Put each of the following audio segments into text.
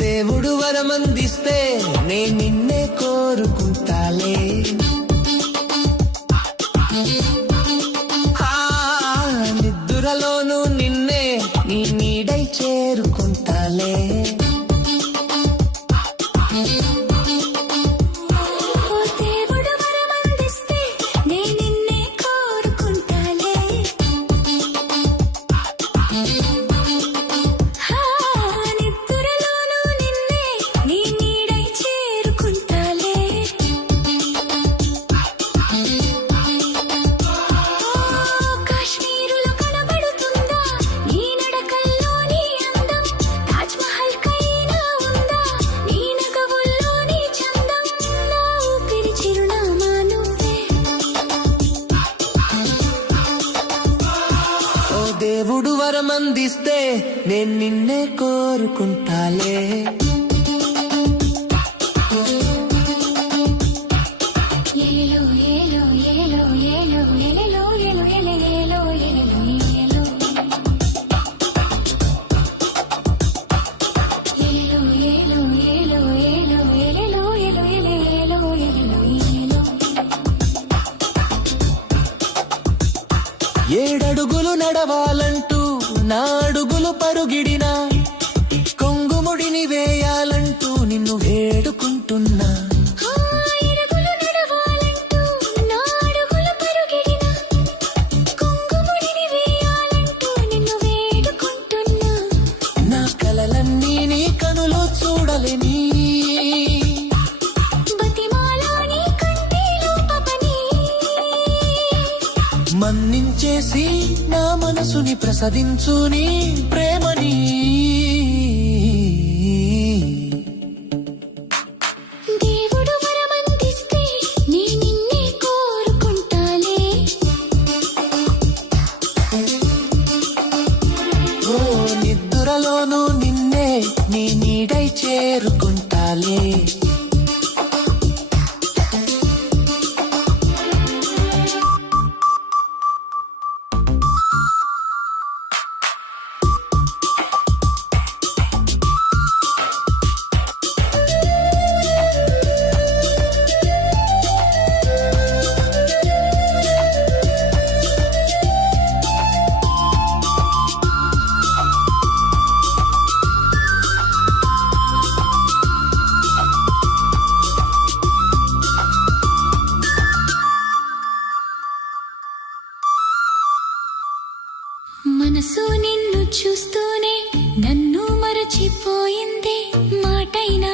దేవుడు వరమందిస్తే నే నిన్నే కోరుకుంటాలే. నిద్రలోనూ నిన్నే నీ నీడై చేరుకుంటాలే. దేవుడు వరమందిస్తే నేను నిన్నే కోరుకుంటాలే. ఏడడుగులు నడవాలంటూ నా అడుగులు పరుగిడినా, కొంగుముడిని వేయాలంటూ నిన్ను వేడుకుంటున్నా. నా కలలన్నీ నీ కనులు చూడలేని, మన్నించేసి నా మనసుని ప్రసాదించు నీ ప్రేమని. దేవుడు వరమందిస్తే నీ నిన్నే కోరుకుంటాలే. ఓ నిద్రలోనూ నిన్నే నీ నీడై చేరుకుంటాలే. మనసు నిన్ను చూస్తూనే నన్ను మరచిపోయింది. మాటైనా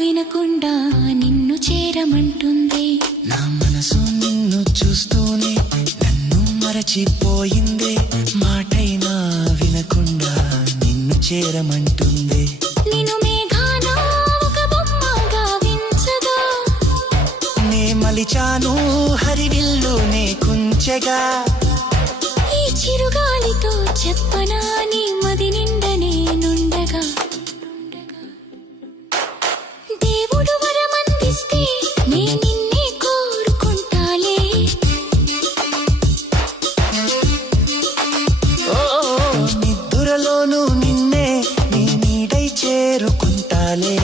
వినకుండా నిన్ను చేరమంటుంది. నా మనసు నిన్ను చూస్తూనే నన్ను మరచిపోయింది. మాటైనా వినకుండా నిన్ను చేరమంటుంది. నిన్ను మేఘాన ఒక బొమ్మగా వించగా, నే మలిచాను హరివిల్లు నే కుంచెగా. ఈ చిరుగాలితో చెప్పనా నీ మది నిండా నేనుండగా. దేవుడు వరమందిస్తే నే నిన్నే కోరుకుంటాలే. ఓ నిద్రలోనూ నిన్నే నీ నీడై చేరుకుంటాలే.